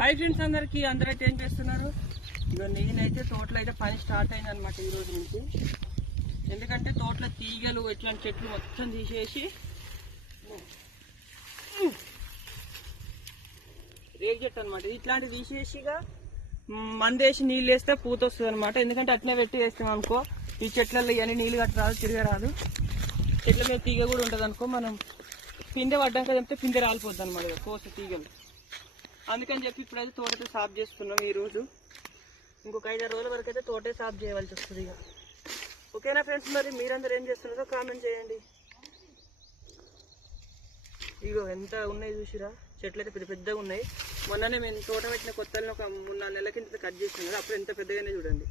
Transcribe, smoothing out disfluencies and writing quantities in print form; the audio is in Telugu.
హాయ్ ఫ్రెండ్స్, అందరైతే ఏం చేస్తున్నారు? ఇక నేనైతే తోటలో అయితే పని స్టార్ట్ అయింది అనమాట ఈ రోజు నుంచి. ఎందుకంటే తోటలో తీగలు ఇట్లాంటి చెట్లు మొత్తం తీసేసి రేగు చెట్టు అనమాట, ఇట్లాంటివి తీసేసిగా మందేసి నీళ్ళు వేస్తే పూత వస్తుంది అనమాట. ఎందుకంటే అట్నే పెట్టి వేస్తాం అనుకో, ఈ చెట్లలో ఇవన్నీ నీళ్ళు కట్టరాదు, తిరగరాదు. చెట్ల మీద తీగ కూడా ఉంటుంది అనుకో, మనం పిందె పడ్డాక చెప్తే పిందె రాలిపోద్ది అనమాట కోస తీగలు. అందుకని చెప్పి ఇప్పుడైతే తోటతో సాఫ్ చేస్తున్నాం ఈరోజు. ఇంకొక 5-6 రోజుల వరకు అయితే తోటే సాఫ్ చేయవలసి వస్తుంది ఇక. ఓకేనా ఫ్రెండ్స్, మరి మీరందరూ ఏం చేస్తున్నారో కామెంట్ చేయండి. ఇగో ఎంత ఉన్నాయి చూసిరా, చెట్లు అయితే పెద్ద పెద్దగా ఉన్నాయి. మొన్ననే మేము తోట పెట్టిన కొత్తలో ఒక 3-4 నెలల కింద కట్ చేసినాం కదా, అప్పుడు ఎంత పెద్దగానే చూడండి.